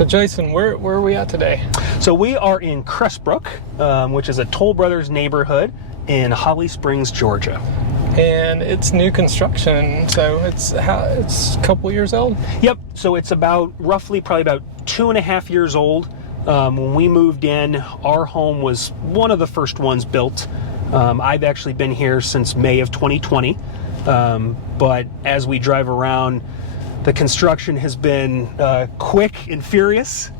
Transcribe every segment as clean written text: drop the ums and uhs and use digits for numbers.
So Jason, where are we at today? So we are in Crest Brooke, which is a Toll Brothers neighborhood in Holly Springs, Georgia. And it's new construction, so it's a couple years old? Yep, so it's probably about 2.5 years old. When we moved in, our home was one of the first ones built. I've actually been here since May of 2020, but as we drive around, the construction has been quick and furious.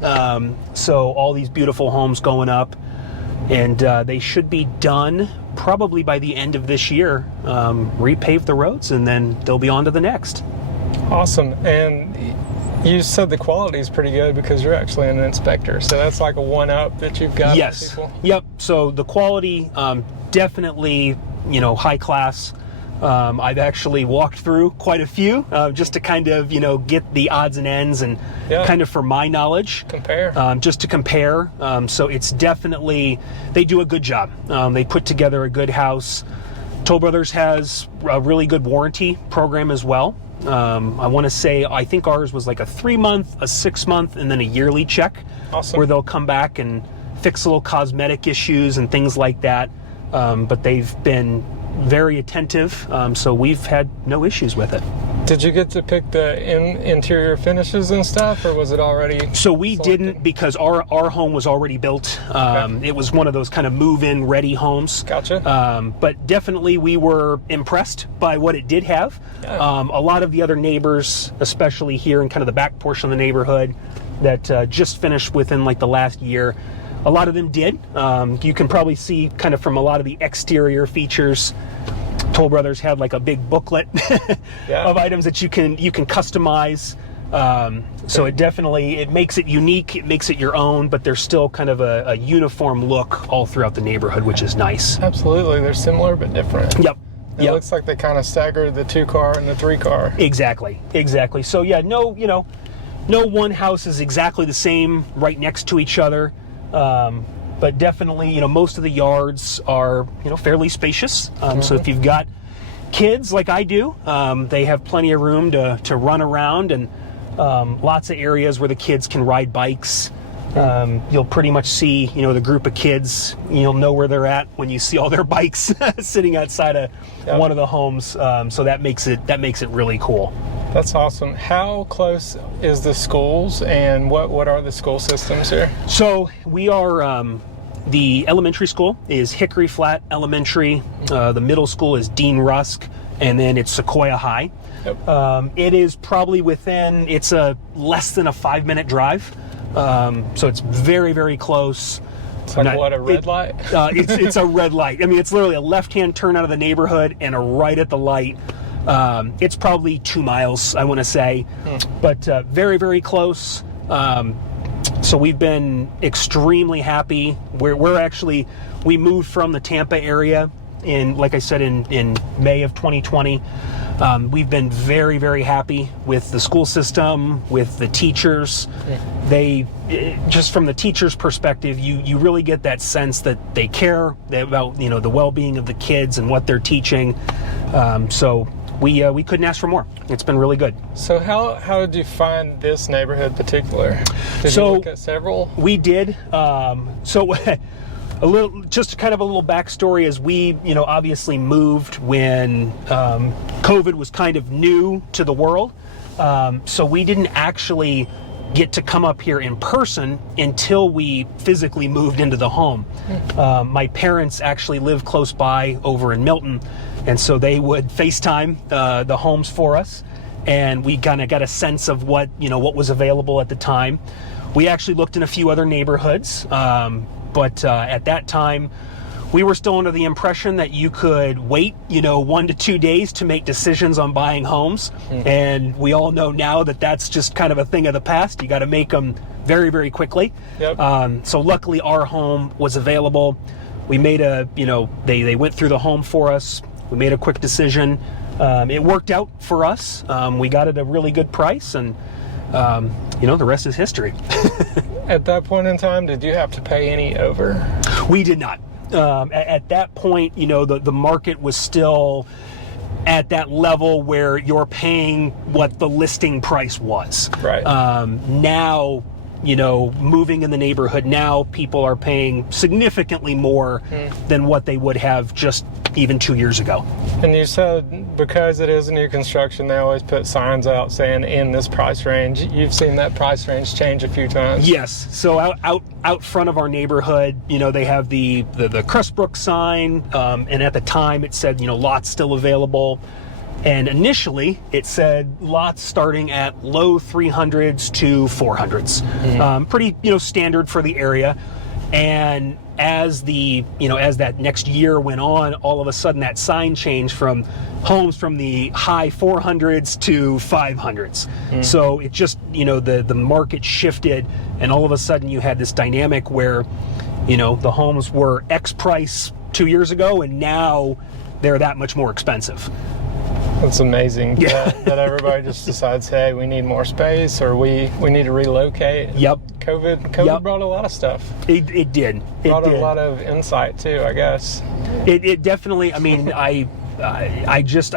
So all these beautiful homes going up, and they should be done probably by the end of this year. Repave the roads, and then they'll be on to the next. Awesome. And you said the quality is pretty good because you're actually an inspector, so that's like a one-up that you've got. Yes. For people. Yep. So the quality, definitely, high class. I've actually walked through quite a few just to kind of, get the odds and ends and kind of for my knowledge. Compare. Just to compare. So it's definitely, they do a good job. They put together a good house. Toll Brothers has a really good warranty program as well. I want to say, I think ours was like a 3-month, a 6-month, and then a yearly check. Awesome. Where they'll come back and fix little cosmetic issues and things like that. But they've been very attentive, so we've had no issues with it. Did you get to pick the interior finishes and stuff, or was it already So we selected? didn't, because our home was already built. Okay. It was one of those kind of move-in ready homes. Gotcha. But definitely we were impressed by what it did have. Yeah. A lot of the other neighbors, especially here in kind of the back portion of the neighborhood that just finished within like the last year, a lot of them did. You can probably see kind of from a lot of the exterior features, Toll Brothers had like a big booklet of items that you can customize. So it makes it unique, it makes it your own, but there's still kind of a uniform look all throughout the neighborhood, which is nice. Absolutely, they're similar but different. Yep. It looks like they kind of staggered the 2-car and the 3-car. Exactly. So yeah, no one house is exactly the same right next to each other. But definitely, most of the yards are, fairly spacious. So if you've got kids like I do, they have plenty of room to run around, and lots of areas where the kids can ride bikes. You'll pretty much see, the group of kids, you'll know where they're at when you see all their bikes sitting outside of one of the homes. So that makes it really cool. That's awesome. How close is the schools, and what are the school systems here? So we are, the elementary school is Hickory Flat Elementary. The middle school is Dean Rusk, and then it's Sequoia High. Yep. It is probably it's a less than a 5-minute drive. So it's very, very close. It's like a red light? It's a red light. I mean, it's literally a left-hand turn out of the neighborhood and a right at the light. It's probably 2 miles, I want to say, but very, very close. So we've been extremely happy. We moved from the Tampa area like I said, in May of 2020. We've been very, very happy with the school system, with the teachers. They, just from the teachers' perspective, you really get that sense that they care about, the well-being of the kids and what they're teaching. So we couldn't ask for more. It's been really good. So how did you find this neighborhood in particular? Did you look at several? We did. Just kind of a little backstory is we, obviously moved when COVID was kind of new to the world. So we didn't actually get to come up here in person until we physically moved into the home. My parents actually live close by over in Milton, and so they would FaceTime the homes for us, and we kind of got a sense of what was available at the time. We actually looked in a few other neighborhoods, but at that time, we were still under the impression that you could wait, 1 to 2 days to make decisions on buying homes. And we all know now that that's just kind of a thing of the past. You got to make them very, very quickly. Yep. So luckily our home was available. We made they went through the home for us. We made a quick decision. It worked out for us. We got it at a really good price, and the rest is history. At that point in time, did you have to pay any over? We did not. At that point, the market was still at that level where you're paying what the listing price was. Right. Now, moving in the neighborhood now, people are paying significantly more than what they would have just even 2 years ago. And you said because it is a new construction, they always put signs out saying in this price range. You've seen that price range change a few times. Yes. So out front of our neighborhood, they have the Crest Brooke sign, and at the time it said, lots still available. And initially it said lots starting at low 300s to 400s. Pretty, standard for the area. And as as that next year went on, all of a sudden that sign changed from homes from the high 400s to 500s. So it just, the market shifted, and all of a sudden you had this dynamic where, the homes were X price 2 years ago, and now they're that much more expensive. It's amazing that everybody just decides, hey, we need more space, or we need to relocate. Yep. COVID brought a lot of stuff. It did. Brought a lot of insight too, I guess. It definitely, I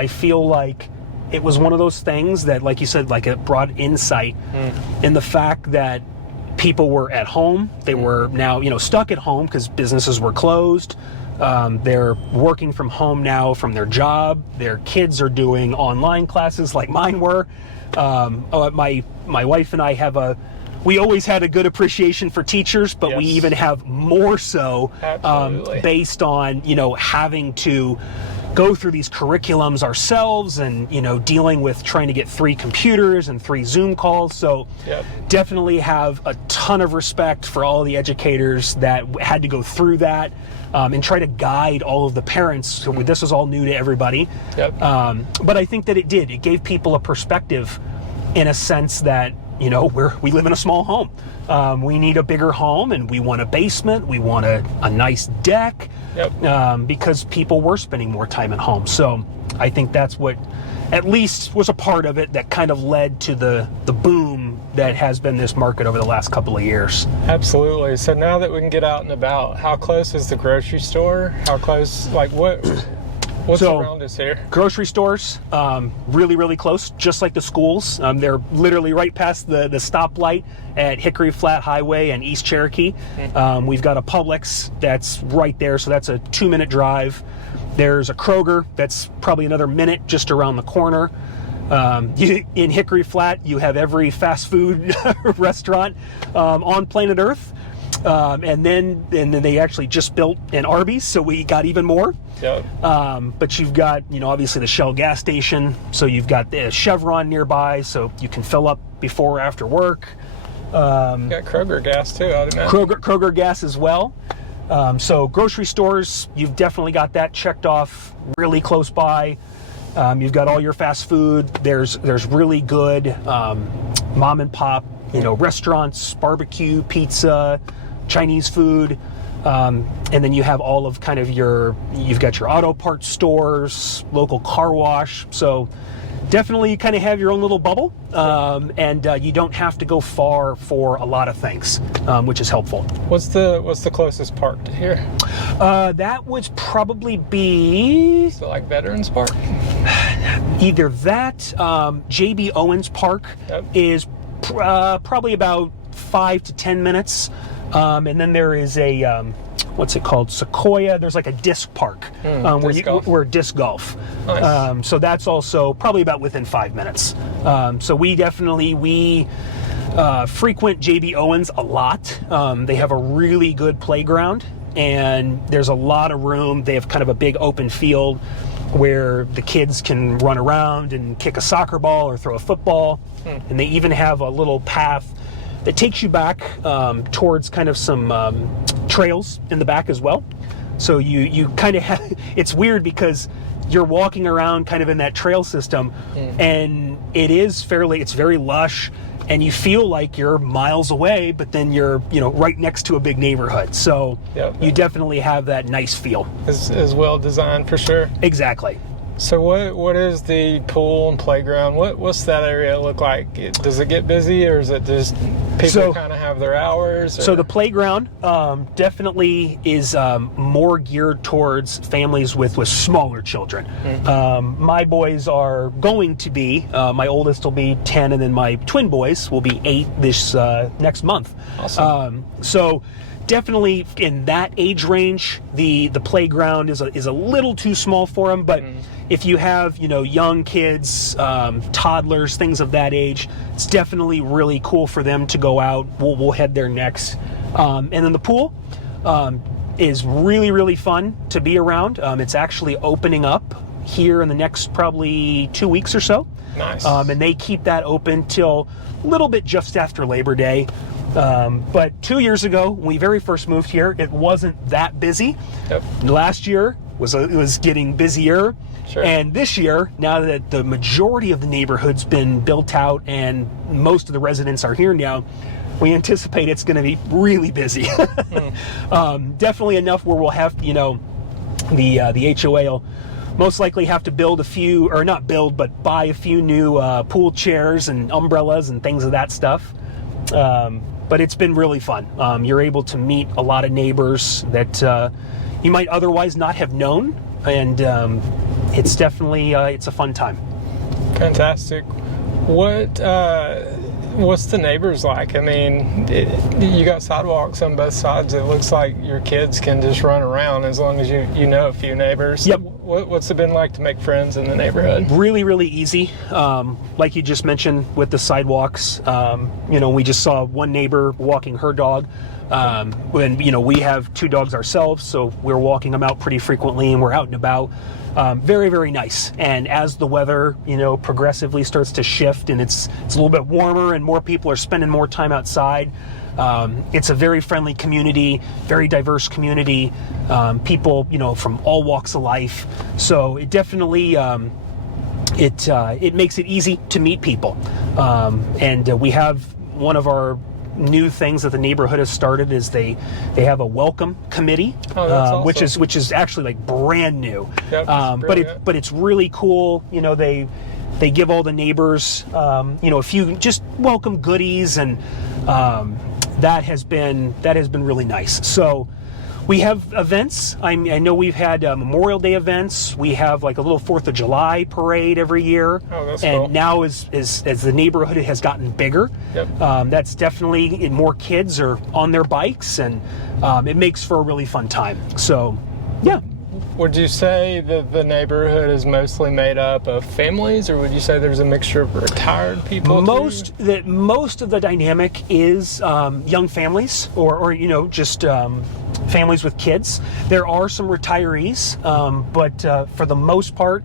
feel like it was one of those things that, like you said, like it brought insight in the fact that people were at home. They were now, stuck at home because businesses were closed. They're working from home now from their job. Their kids are doing online classes like mine were. My wife and I we always had a good appreciation for teachers, but we even have more so based on, having to go through these curriculums ourselves and, dealing with trying to get 3 computers and 3 Zoom calls. So definitely have a ton of respect for all the educators that had to go through that. And try to guide all of the parents. So this is all new to everybody. But I think that it did. It gave people a perspective in a sense that, we live in a small home. We need a bigger home, and we want a basement. We want a nice deck because people were spending more time at home. So I think that's what at least was a part of it that kind of led to the boom that has been this market over the last couple of years. Absolutely. So now that we can get out and about, how close is the grocery store? How close, what's around us here? Grocery stores, really, really close, just like the schools. They're literally right past the stoplight at Hickory Flat Highway and East Cherokee. We've got a Publix that's right there, so that's a 2-minute drive. There's a Kroger that's probably another minute just around the corner. In Hickory Flat, you have every fast food restaurant on planet Earth. And then they actually just built an Arby's, so we got even more. But you've got, obviously the Shell gas station, so you've got the Chevron nearby, so you can fill up before or after work. Got Kroger gas too, I'd imagine. Kroger gas as well. So grocery stores, you've definitely got that checked off really close by. You've got all your fast food. There's really good mom and pop, restaurants, barbecue, pizza, Chinese food, and then you have all of kind of you've got your auto parts stores, local car wash. So definitely you kind of have your own little bubble, and you don't have to go far for a lot of things, which is helpful. What's the closest park to here? That would probably be like Veterans Park. Either that, JB Owens Park is probably about 5 to 10 minutes. And then there is a, what's it called? Sequoia. There's like a disc park where disc golf. Nice. So that's also probably about within 5 minutes. So we frequent JB Owens a lot. They have a really good playground, and there's a lot of room. They have kind of a big open field where the kids can run around and kick a soccer ball or throw a football. And they even have a little path that takes you back towards kind of some trails in the back as well. So you kind of have, it's weird because you're walking around kind of in that trail system, and it's very lush, and you feel like you're miles away, but then you're right next to a big neighborhood. So you definitely have that nice feel. Is well designed for sure. Exactly. So what is the pool and playground? What's that area look like? Does it get busy, or is it just people kind of have their hours? Or? So the playground definitely is more geared towards families with smaller children. My boys are going to be, my oldest will be 10, and then my twin boys will be 8 this next month. Awesome. So definitely in that age range, the playground is a little too small for them, but if you have, young kids, toddlers, things of that age, it's definitely really cool for them to go out. We'll head there next. And then the pool is really, really fun to be around. It's actually opening up here in the next probably 2 weeks or so. Nice. And they keep that open till a little bit just after Labor Day. But 2 years ago, when we very first moved here, it wasn't that busy. Yep. Last year was getting busier. Sure. And this year, now that the majority of the neighborhood's been built out and most of the residents are here now, we anticipate it's going to be really busy. Definitely enough where we'll have, the HOA will most likely have to build a few, or not build, but buy a few new pool chairs and umbrellas and things of that stuff. But it's been really fun. You're able to meet a lot of neighbors that you might otherwise not have known, and it's definitely it's a fun time. Fantastic. What's the neighbors like? I mean, you got sidewalks on both sides. It looks like your kids can just run around as long as you know a few neighbors. Yep. What's it been like to make friends in the neighborhood? Really, really easy. Like you just mentioned with the sidewalks, we just saw one neighbor walking her dog. When we have 2 dogs ourselves, so we're walking them out pretty frequently, and we're out and about. Very, very nice. And as the weather, progressively starts to shift, and it's a little bit warmer, and more people are spending more time outside. It's a very friendly community, very diverse community. People, from all walks of life. So it definitely it makes it easy to meet people. And we have one of our new things that the neighborhood has started is they have a welcome committee, awesome. which is actually like brand new. Yep, but it's really cool. They give all the neighbors a few just welcome goodies, and that has been really nice. So we have events. I know we've had Memorial Day events. We have like a little 4th of July parade every year. Oh, that's and cool. now as the neighborhood has gotten bigger, Yep. That's definitely more kids are on their bikes, and it makes for a really fun time. So, yeah. Would you say that the neighborhood is mostly made up of families, or would you say there's a mixture of retired people? Most of the dynamic is young families, or just families with kids. There are some retirees, but for the most part,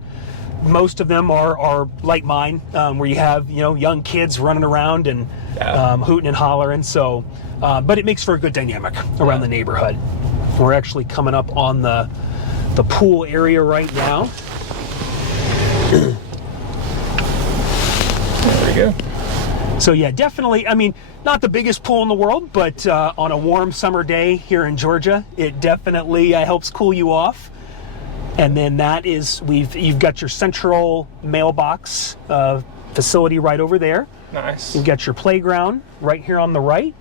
most of them are like mine, where you have young kids running around and hooting and hollering. So, but it makes for a good dynamic around the neighborhood. We're actually coming up on the pool area right now. There we go. So yeah, definitely, I mean, not the biggest pool in the world, but on a warm summer day here in Georgia, it definitely helps cool you off. And then that is, you've got your central mailbox facility right over there. Nice. You've got your playground right here on the right.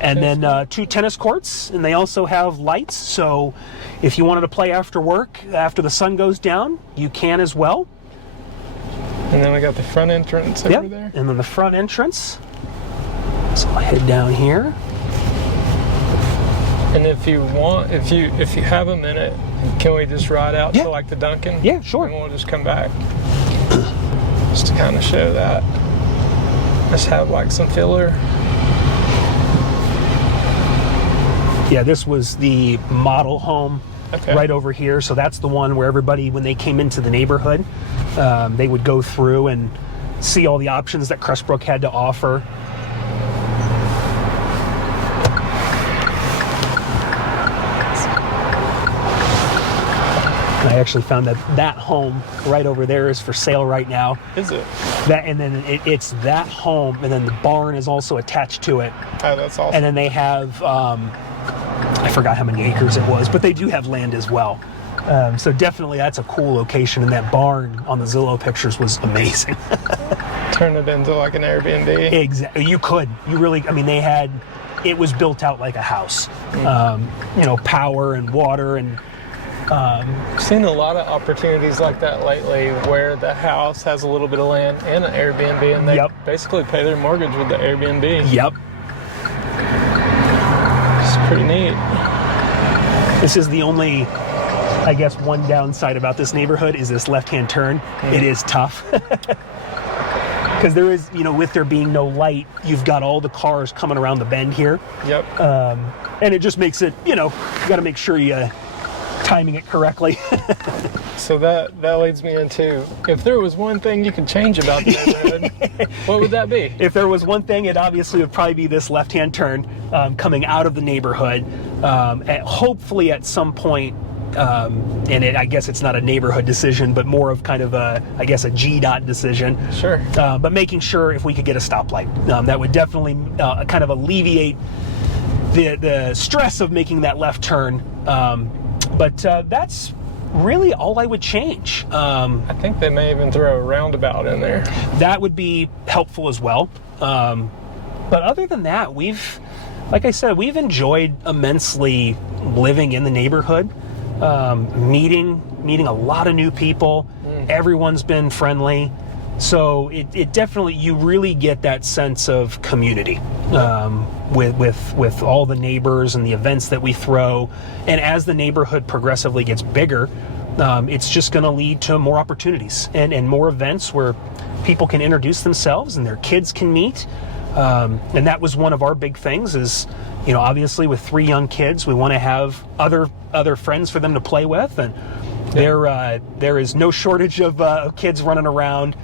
And then 2 tennis courts, and they also have lights, so if you wanted to play after work, after the sun goes down, you can as well. And then we got the front entrance over there. And then the front entrance. So I'll head down here. And if you want, if you have a minute, can we just ride out to like the Dunkin'? Yeah, sure. And we'll just come back. Just to kind of show that. Just have like some filler. Yeah, this was the model home right over here. So that's the one where everybody, when they came into the neighborhood, they would go through and see all the options that Crest Brooke had to offer. I actually found that home right over there is for sale right now. Is it? And then it's that home, and then the barn is also attached to it. Oh, that's awesome. And then they have, I forgot how many acres it was, but they do have land as well. So definitely that's a cool location, and that barn on the Zillow pictures was amazing. Turn it into like an Airbnb. Exactly. You could. You really, I mean, it was built out like a house. Power and water and... I've seen a lot of opportunities like that lately where the house has a little bit of land and an Airbnb, and they basically pay their mortgage with the Airbnb. Yep. It's pretty neat. This is the only, I guess, one downside about this neighborhood is this left-hand turn. It is tough. Because there is, with there being no light, you've got all the cars coming around the bend here. Yep. And it just makes it, you got to make sure you timing it correctly. So that leads me into, if there was one thing you could change about the neighborhood, what would that be? If there was one thing, it obviously would probably be this left-hand turn coming out of the neighborhood. Hopefully at some point, I guess it's not a neighborhood decision, but more of kind of a GDOT decision. Sure. But making sure if we could get a stoplight, that would definitely kind of alleviate the stress of making that left turn. But that's really all I would change. I think they may even throw a roundabout in there. That would be helpful as well. But other than that, like I said, we've enjoyed immensely living in the neighborhood, meeting a lot of new people. Everyone's been friendly. So it definitely, you really get that sense of community with all the neighbors and the events that we throw. And as the neighborhood progressively gets bigger, it's just going to lead to more opportunities and more events where people can introduce themselves and their kids can meet. And that was one of our big things is, obviously with 3 young kids, we want to have other friends for them to play with. And there is no shortage of kids running around.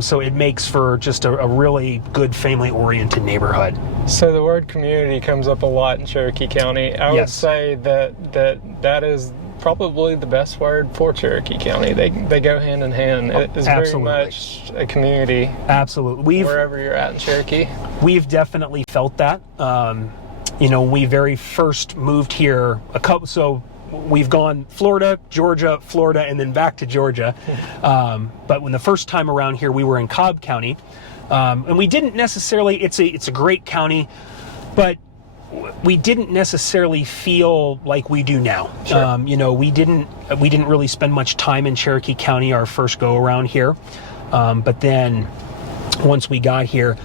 So it makes for just a really good family-oriented neighborhood. So the word community comes up a lot in Cherokee County. I would say that is probably the best word for Cherokee County. They go hand in hand. It is very much a community. Absolutely. Wherever you're at in Cherokee. We've definitely felt that. When we very first moved here, we've gone Florida, Georgia, Florida, and then back to Georgia. But when the first time around here, we were in Cobb County. And we didn't necessarily, it's a great county, but we didn't necessarily feel like we do now. Sure. We didn't really spend much time in Cherokee County our first go around here. But then once we got here,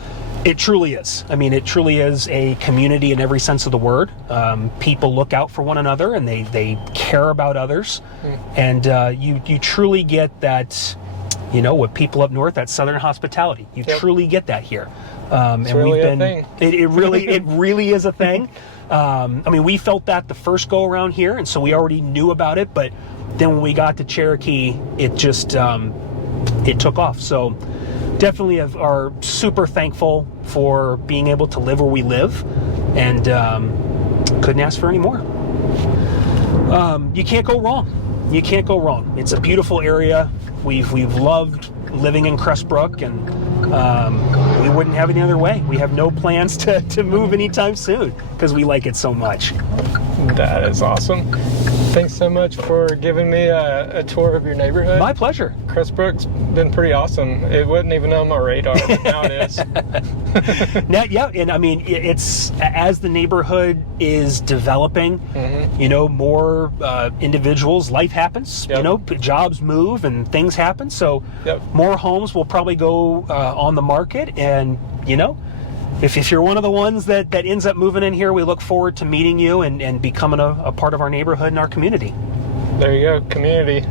it truly is. I mean, it truly is a community in every sense of the word. People look out for one another and they care about others. And you truly get that, with people up north, that Southern hospitality. You truly get that here. It's really a thing. It really is a thing. We felt that the first go around here, and so we already knew about it. But then when we got to Cherokee, it just it took off. So definitely are super thankful for being able to live where we live, and couldn't ask for any more. You can't go wrong. You can't go wrong. It's a beautiful area. We've loved living in Crest Brooke, and we wouldn't have it any other way. We have no plans to move anytime soon because we like it so much. That is awesome. Thanks so much for giving me a tour of your neighborhood. My pleasure. Crest Brooke's been pretty awesome. It wasn't even on my radar, but now it is. It's as the neighborhood is developing, more individuals, life happens, jobs move and things happen. So more homes will probably go on the market, and, if you're one of the ones that ends up moving in here, we look forward to meeting you and becoming a part of our neighborhood and our community. There you go, community.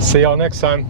See y'all next time.